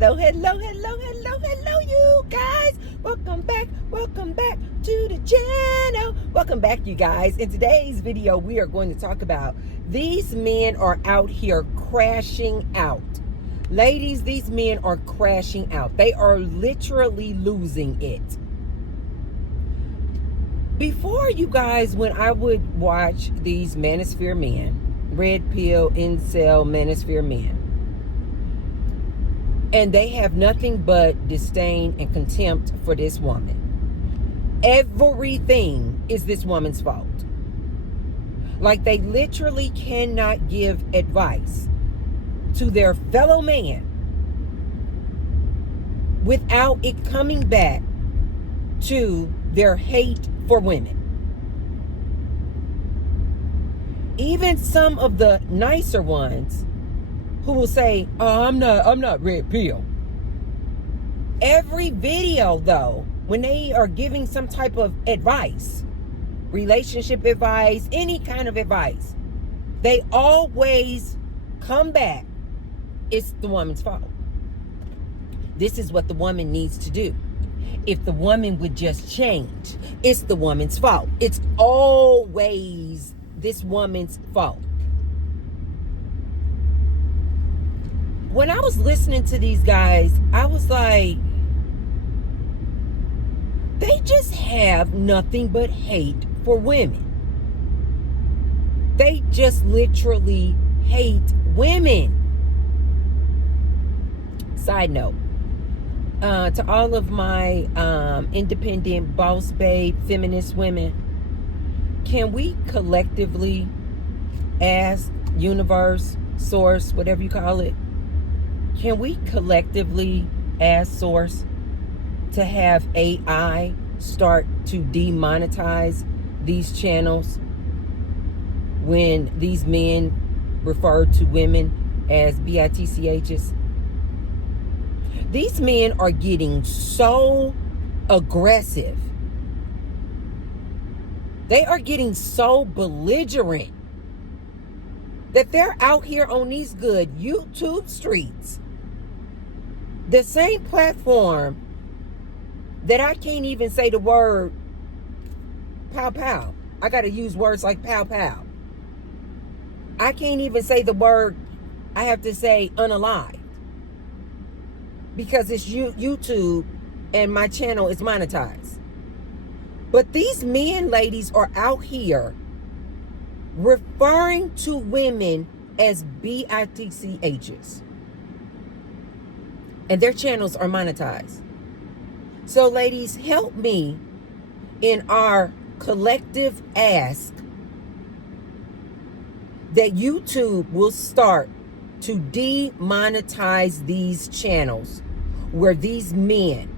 Hello, you guys. Welcome back to the channel. Welcome back, you guys. In today's video, we are going to talk about these men are out here crashing out. Ladies, these men are crashing out. They are literally losing it. Before, you guys, when I would watch these Manosphere men, red pill, incel, Manosphere men, and they have nothing but disdain and contempt for this woman. Everything is this woman's fault. Like, they literally cannot give advice to their fellow man without it coming back to their hate for women. Even some of the nicer ones who will say, oh, I'm not red pill. Every video, though, when they are giving some type of advice, relationship advice, any kind of advice, they always come back, it's the woman's fault. This is what the woman needs to do. If the woman would just change, it's the woman's fault. It's always this woman's fault. When I was listening to these guys, I was like, they just have nothing but hate for women. They just literally hate women. Side note, to all of my independent, boss babe, feminist women, can we collectively ask universe, source, whatever you call it, can we collectively ask source to have AI start to demonetize these channels when these men refer to women as bitchs? These men are getting so aggressive. They are getting so belligerent that they're out here on these good YouTube streets, the same platform that I can't even say the word pow pow. I got to use words like pow pow. I can't even say the word, I have to say unalive, because it's YouTube and my channel is monetized. But these men, ladies, are out here referring to women as bitchs. And their channels are monetized. So, ladies, help me in our collective ask that YouTube will start to demonetize these channels where these men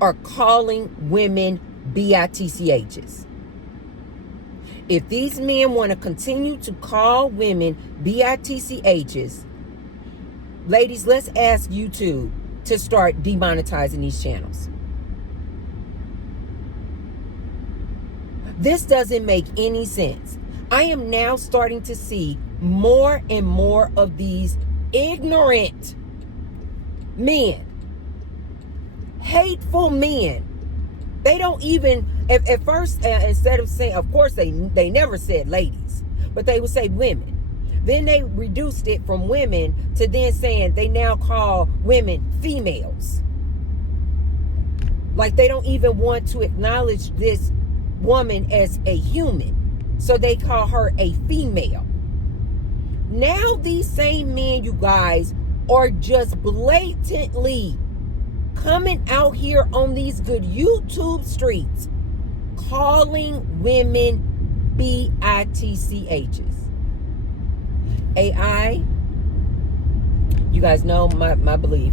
are calling women bitchs. If these men want to continue to call women bitchs, ladies, let's ask YouTube to start demonetizing these channels. This doesn't make any sense. I am now starting to see more and more of these ignorant men, hateful men. They don't even, at first, instead of saying, of course, they never said ladies, but they would say women. Then they reduced it from women to then saying they now call women females. Like, they don't even want to acknowledge this woman as a human. So they call her a female. Now these same men, you guys, are just blatantly coming out here on these good YouTube streets calling women bitchs. AI, you guys know my belief.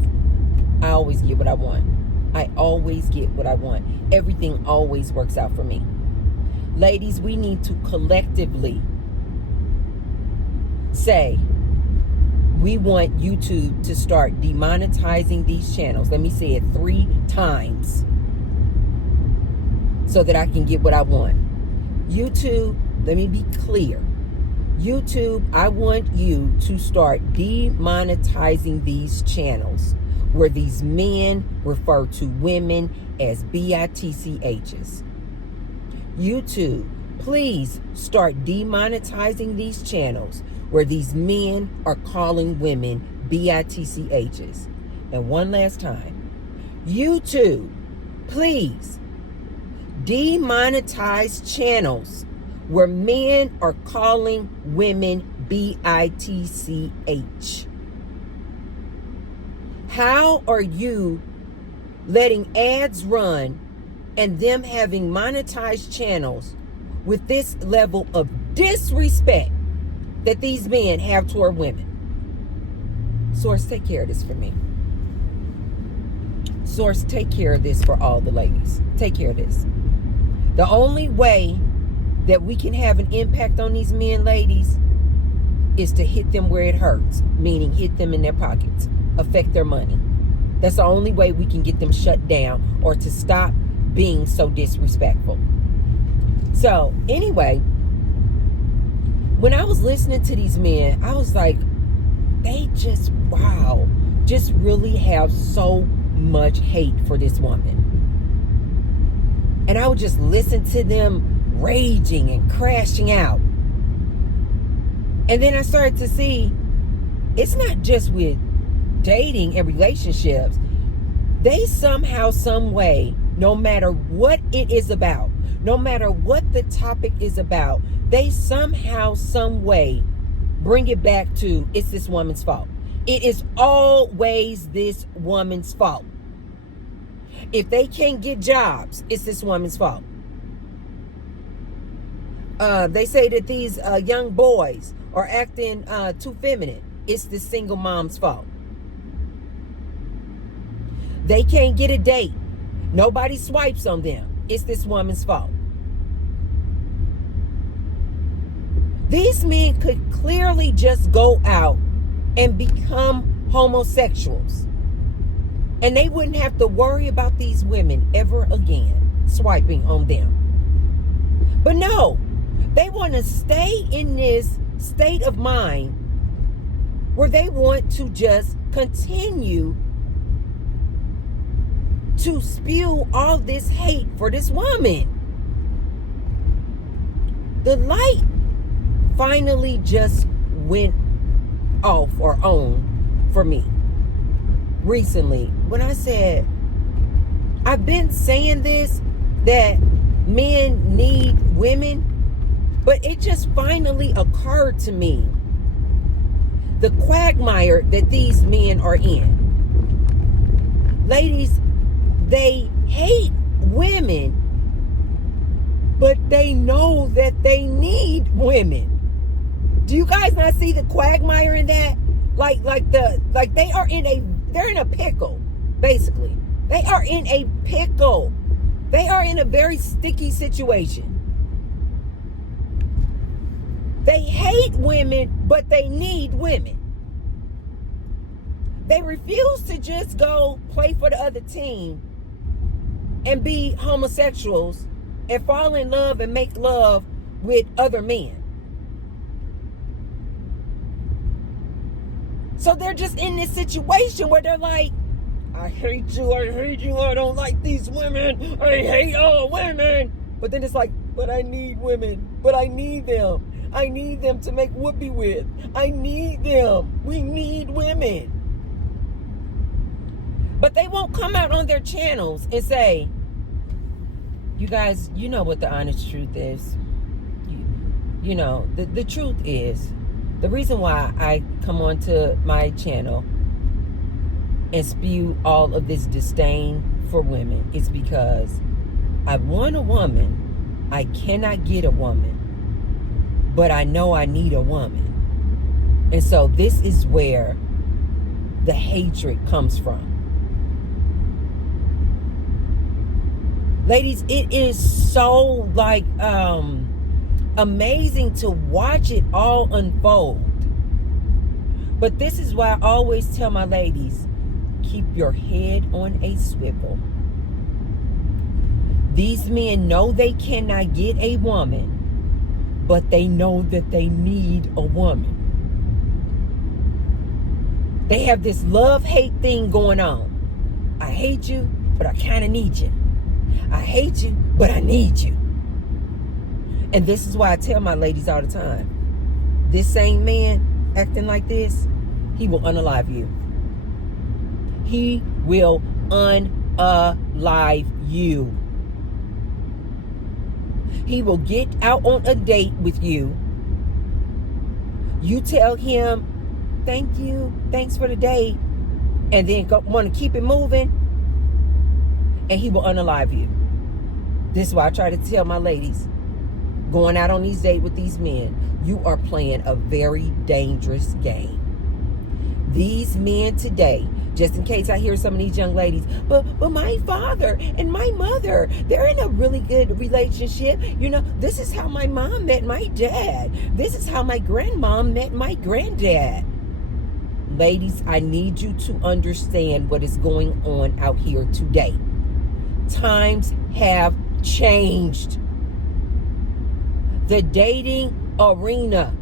I always get what I want. I always get what I want. Everything always works out for me. Ladies, we need to collectively say we want YouTube to start demonetizing these channels. Let me say it 3 times so that I can get what I want. YouTube, let me be clear. YouTube, I want you to start demonetizing these channels where these men refer to women as bitchs. YouTube, please start demonetizing these channels where these men are calling women bitchs. And one last time, YouTube, please demonetize channels where men are calling women bitch. How are you letting ads run and them having monetized channels with this level of disrespect that these men have toward women? Source, take care of this for me. Source, take care of this for all the ladies. Take care of this. The only way that we can have an impact on these men, ladies, is to hit them where it hurts, meaning hit them in their pockets, affect their money. That's the only way we can get them shut down or to stop being so disrespectful. So, anyway, when I was listening to these men, I was like, they just, wow, just really have so much hate for this woman. And I would just listen to them raging and crashing out. And then I started to see it's not just with dating and relationships. They somehow, some way, no matter what it is about, no matter what the topic is about, they somehow, some way bring it back to it's this woman's fault. It is always this woman's fault. If they can't get jobs, it's this woman's fault. They say that these young boys are acting too feminine. It's the single mom's fault. They can't get a date. Nobody swipes on them. It's this woman's fault. These men could clearly just go out and become homosexuals. And they wouldn't have to worry about these women ever again swiping on them. But no, they want to stay in this state of mind where they want to just continue to spew all this hate for this woman. The light finally just went off or on for me recently when I said, I've been saying this, that men need women, but it just finally occurred to me the quagmire that these men are in. Ladies, they hate women, but they know that they need women. Do you guys not see the quagmire in that? Like they're in a pickle, basically. They are in a pickle. They are in a very sticky situation. They hate women, but they need women. They refuse to just go play for the other team and be homosexuals and fall in love and make love with other men. So they're just in this situation where they're like, I hate you, I don't like these women, I hate all women. But then it's like, but I need women, but I need them. I need them to make whoopee with. I need them. We need women. But they won't come out on their channels and say, you guys, you know what the honest truth is. You know, the truth is, the reason why I come onto my channel and spew all of this disdain for women is because I want a woman. I cannot get a woman, but I know I need a woman. And so this is where the hatred comes from. Ladies, it is so like amazing to watch it all unfold. But this is why I always tell my ladies, keep your head on a swivel. These men know they cannot get a woman, but they know that they need a woman. They have this love-hate thing going on. I hate you, but I kind of need you. I hate you, but I need you. And this is why I tell my ladies all the time, this same man acting like this, he will unalive you. He will unalive you. He will get out on a date with you. You tell him, thank you, thanks for the date, and then want to keep it moving, and he will unalive you. This is why I try to tell my ladies, going out on these dates with these men, you are playing a very dangerous game. These men today, just in case I hear some of these young ladies, but my father and my mother, they're in a really good relationship. You know, this is how my mom met my dad. This is how my grandmom met my granddad. Ladies, I need you to understand what is going on out here today. Times have changed. The dating arena,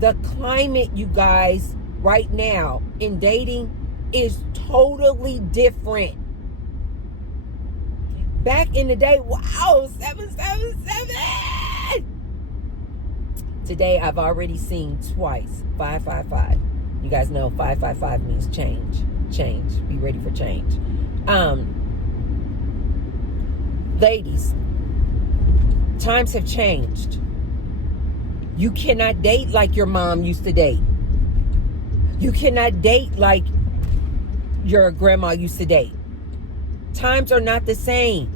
the climate, you guys, right now in dating is totally different. Back in the day, wow, 777. Today, I've already seen twice 555. You guys know 555 means change. Change. Be ready for change. Ladies, times have changed. You cannot date like your mom used to date. You cannot date like your grandma used to date. Times are not the same.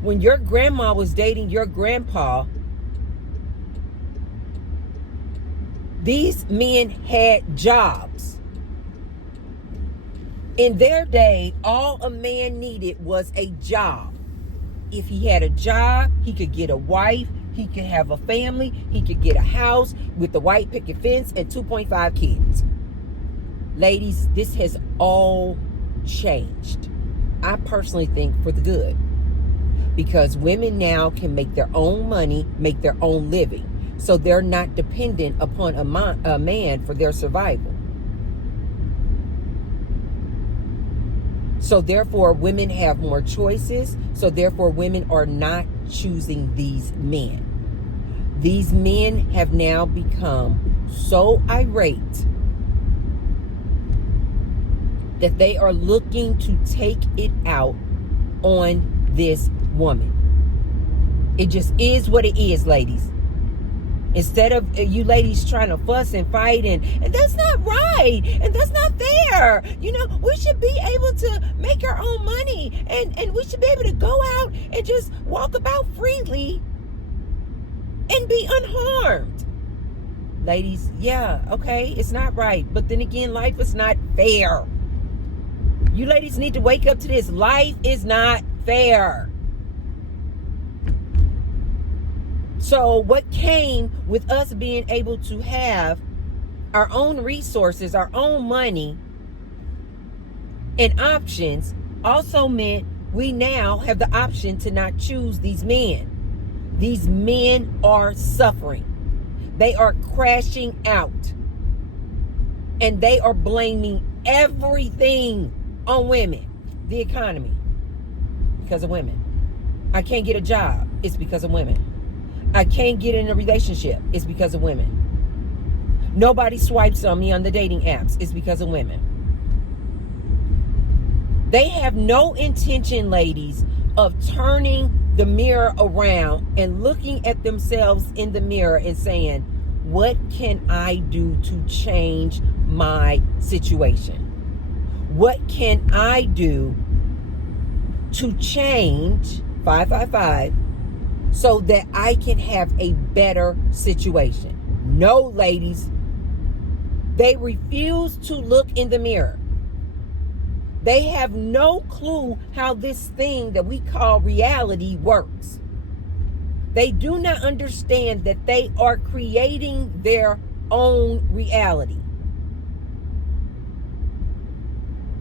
When your grandma was dating your grandpa, these men had jobs. In their day, all a man needed was a job. If he had a job, he could get a wife, he could have a family, he could get a house with the white picket fence and 2.5 kids. Ladies, this has all changed. I personally think for the good. Because women now can make their own money, make their own living. So they're not dependent upon a man for their survival. So therefore, women have more choices. So therefore, women are not choosing these men. These men have now become so irate that they are looking to take it out on this woman. It just is what it is, ladies. Instead of you ladies trying to fuss and fight, and that's not right, and that's not fair. You know, we should be able to make our own money, and we should be able to go out and just walk about freely and be unharmed. Ladies, yeah, okay, it's not right. But then again, life is not fair. You ladies need to wake up to this. Life is not fair. So what came with us being able to have our own resources, our own money, and options also meant we now have the option to not choose these men. These men are suffering. They are crashing out. And they are blaming everything on women. The economy. Because of women. I can't get a job. It's because of women. I can't get in a relationship. It's because of women. Nobody swipes on me on the dating apps. It's because of women. They have no intention, ladies, of turning the mirror around and looking at themselves in the mirror and saying, what can I do to change my situation? What can I do to change 555 so that I can have a better situation? No, ladies. They refuse to look in the mirror. They have no clue how this thing that we call reality works. They do not understand that they are creating their own reality.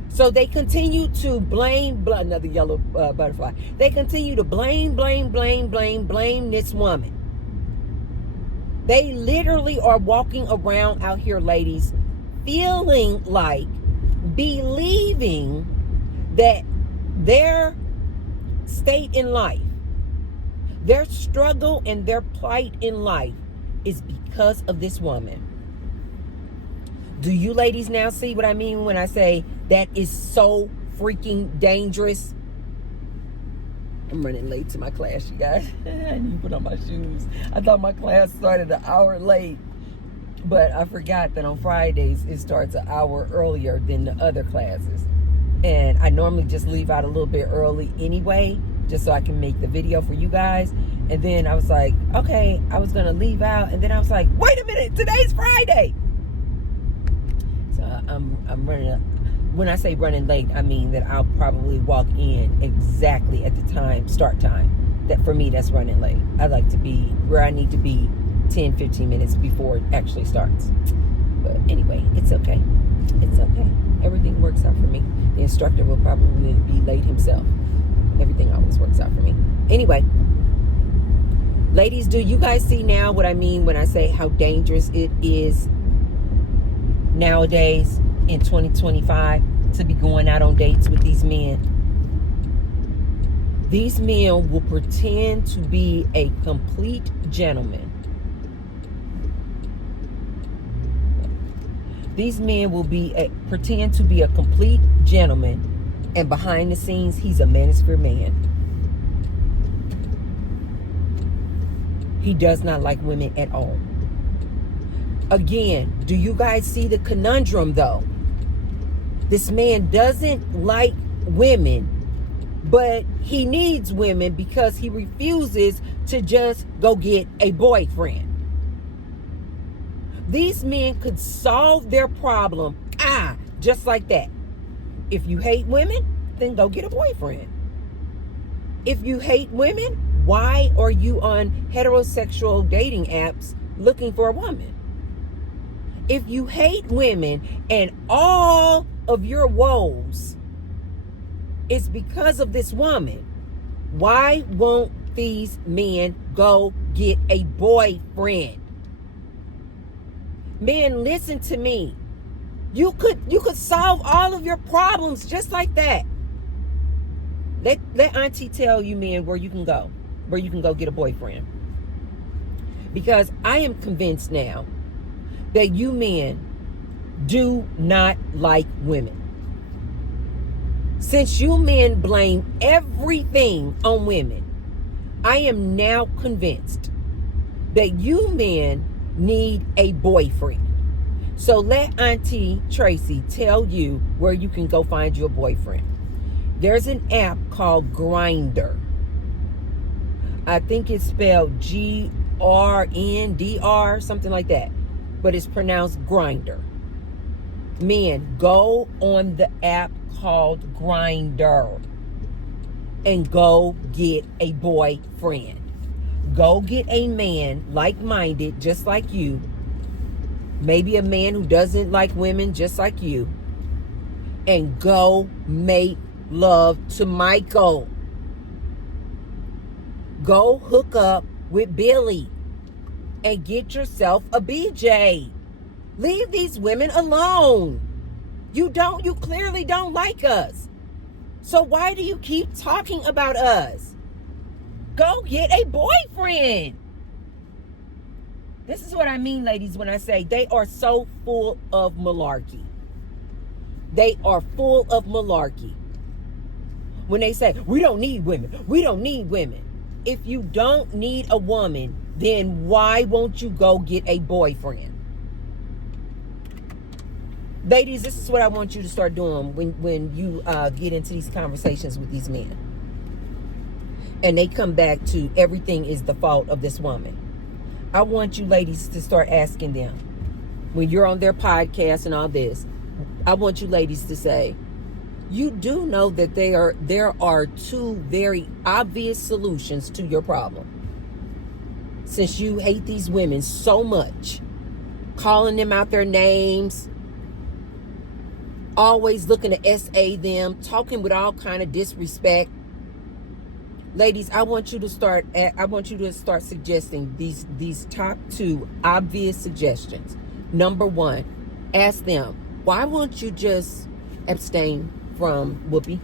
So they continue to blame, another yellow butterfly. They continue to blame this woman. They literally are walking around out here, ladies, feeling like, believing that their state in life, their struggle and their plight in life is because of this woman. Do you ladies now see what I mean when I say that is so freaking dangerous? I'm running late to my class, you guys. I need to put on my shoes. I thought my class started an hour late, but I forgot that on Fridays it starts an hour earlier than the other classes. And I normally just leave out a little bit early anyway, just so I can make the video for you guys. And then I was like, okay, I was gonna leave out, and then I was like, wait a minute, today's Friday. So I'm running. When I say running late, I mean that I'll probably walk in exactly at the start time. That for me, that's running late. I like to be where I need to be 10, 15 minutes before it actually starts. But anyway, it's okay. It's okay. Everything works out for me. The instructor will probably be late himself. Everything always works out for me. Anyway, ladies, do you guys see now what I mean when I say how dangerous it is nowadays in 2025 to be going out on dates with these men? These men will pretend to be a complete gentleman. These men will pretend to be a complete gentleman, and behind the scenes, he's a Manosphere man. He does not like women at all. Again, do you guys see the conundrum though? This man doesn't like women, but he needs women because he refuses to just go get a boyfriend. These men could solve their problem, just like that. If you hate women, then go get a boyfriend. If you hate women, why are you on heterosexual dating apps looking for a woman? If you hate women and all of your woes is because of this woman, why won't these men go get a boyfriend? Men, listen to me. You could solve all of your problems just like that. Let Auntie tell you men where you can go get a boyfriend. Because I am convinced now that you men do not like women. Since you men blame everything on women, I am now convinced that you men need a boyfriend. So let Auntie Tracy tell you where you can go find you a boyfriend. There's an app called Grindr. I think it's spelled GRNDR, something like that. But it's pronounced Grindr. Men, go on the app called Grindr and go get a boyfriend. Go get a man like-minded, just like you. Maybe a man who doesn't like women, just like you. And go make love to Michael. Go hook up with Billy and get yourself a BJ. Leave these women alone. You clearly don't like us. So why do you keep talking about us? Go get a boyfriend. This is what I mean, ladies, when I say they are so full of malarkey. They are full of malarkey. When they say, we don't need women. We don't need women. If you don't need a woman, then why won't you go get a boyfriend? Ladies, this is what I want you to start doing when you get into these conversations with these men. And they come back to everything is the fault of this woman. I want you ladies to start asking them, when you're on their podcast and all this, I want you ladies to say, you do know that there are two very obvious solutions to your problem. Since you hate these women so much, calling them out their names, always looking to SA them, talking with all kind of disrespect. Ladies, I want you to start suggesting these top two obvious suggestions. Number one, Ask them, why won't you just abstain from whoopee?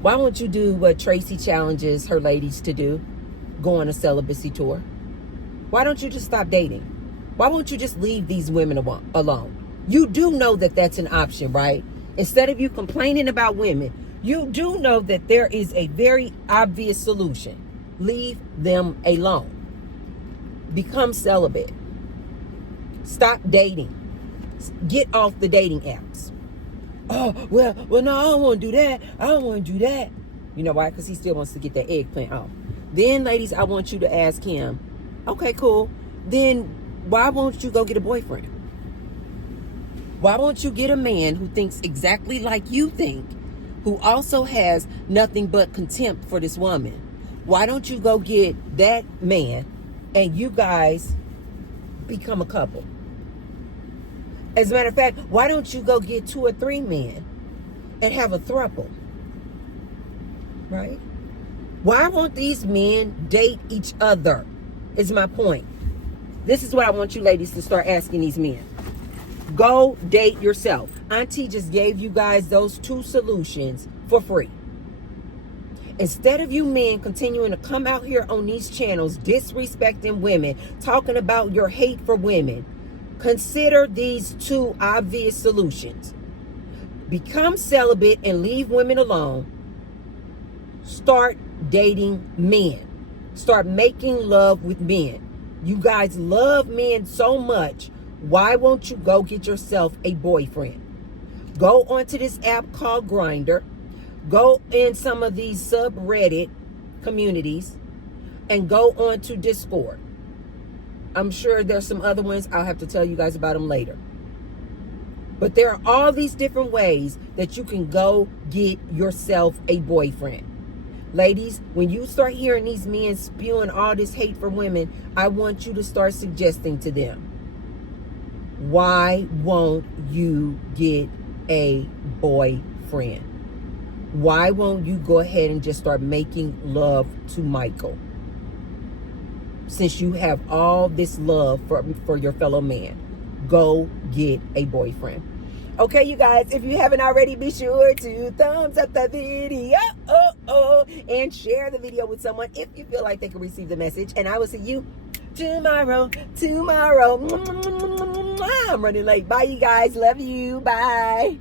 Why won't you do what Tracy challenges her ladies to do? Go on a celibacy tour. Why don't you just stop dating? Why won't you just leave these women alone? You do know that that's an option, right? Instead of you complaining about women, you do know that there is a very obvious solution. Leave them alone. Become celibate. Stop dating. Get off the dating apps. Oh, well, no, I don't want to do that. I don't want to do that. You know why? Because he still wants to get that eggplant off. Then, ladies, I want you to ask him, okay, cool. Then why won't you go get a boyfriend? Why won't you get a man who thinks exactly like you think, who also has nothing but contempt for this woman? Why don't you go get that man and you guys become a couple? As a matter of fact, why don't you go get 2 or 3 men and have a throuple? Right? Why won't these men date each other? Is my point. This is what I want you ladies to start asking these men. Go date yourself. Auntie just gave you guys those 2 solutions for free. Instead of you men continuing to come out here on these channels disrespecting women, talking about your hate for women, consider these 2 obvious solutions. Become celibate and leave women alone. Start dating men. Start making love with men. You guys love men so much. Why won't you go get yourself a boyfriend? Go onto this app called Grindr. Go in some of these subreddit communities and go on to Discord. I'm sure there's some other ones. I'll have to tell you guys about them later. But there are all these different ways that you can go get yourself a boyfriend. Ladies, when you start hearing these men spewing all this hate for women, I want you to start suggesting to them, why won't you get a boyfriend? Why won't you go ahead and just start making love to Michael? Since you have all this love for your fellow man, go get a boyfriend. Okay, you guys, if you haven't already, be sure to thumbs up the video and share the video with someone if you feel like they can receive the message. And I will see you tomorrow. I'm running late. Bye, you guys. Love you. Bye.